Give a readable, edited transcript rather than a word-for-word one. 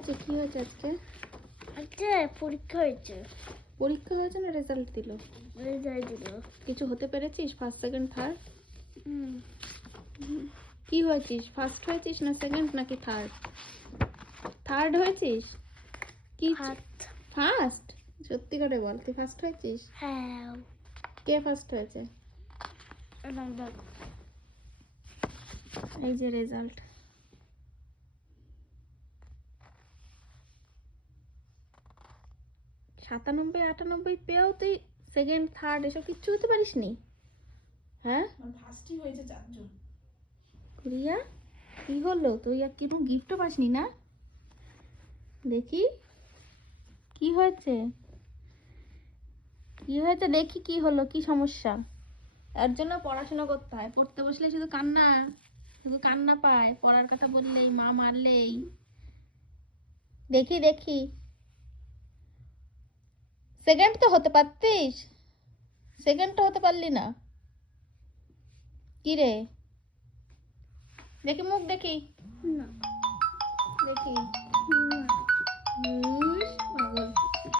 হয়েছে? কি হয়েছে আজকে? আজকে পরীক্ষা হয়েছে। পরীক্ষা হয়েছে না রেজাল্ট দিল? রেজাল্ট দিল। কিছু হতে পেরেছিস? First second third? হুম। কি হয়েছিস? ফার্স্ট হয়েছিস না সেকেন্ড নাকি থার্ড? থার্ড হয়েছিস? কি ফার্স্ট? সত্যি করে বল, তুই ফার্স্ট হয়েছিস? হ্যাঁ। কে ফার্স্ট হয়েছে? এই যে রেজাল্ট। সাতানব্বই 98 পেয়েও তুই সেকেন্ড থার্ড এসব কিচ্ছু হতে পারিসনি? হ্যাঁ, ফার্স্টই হয়েছে 4 জন। রিয়া কি হলো? তুই আর কোনো গিফটও পাসনি না? দেখি কি হয়েছে, কি হয়েছে দেখি, কি হলো, কি সমস্যা? এর জন্য পড়াশোনা করতে হয়, পড়তে বসলে শুধু কান্না, শুধু কান্না পায়, পড়ার কথা বললেই, মা মারলেই। দেখি দেখি, সেকেন্ড তো হতে পারতিস, সেকেন্ড তো হতে পারলি না। কি রে, দেখি মুখ দেখি। না।